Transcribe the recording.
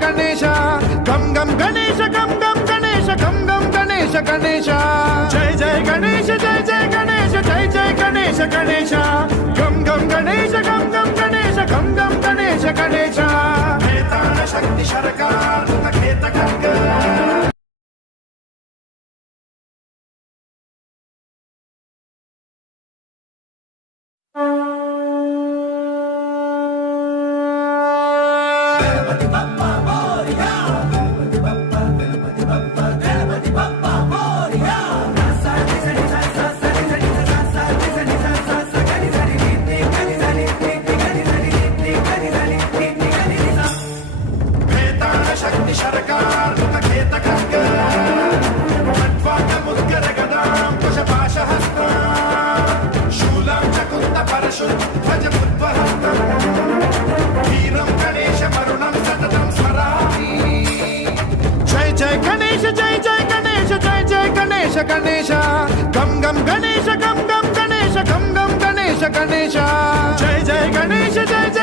గణేశ గం గం గణేశ గం గం గణేశ గం గం గణేశ గణేశ జై జై గణేశ జై జై గణేశ జై జై గణేశ గణేశ గం గం గణేశ గం గం గణేశ గం గం గణేశ గణేశ వేతాళ శక్తి శరకార ఖేత ఖడ్గ గణేశ గం గం గణేశ గం గం గణేశ గం గం గణేశ గణేశ జై జై గణేశ జై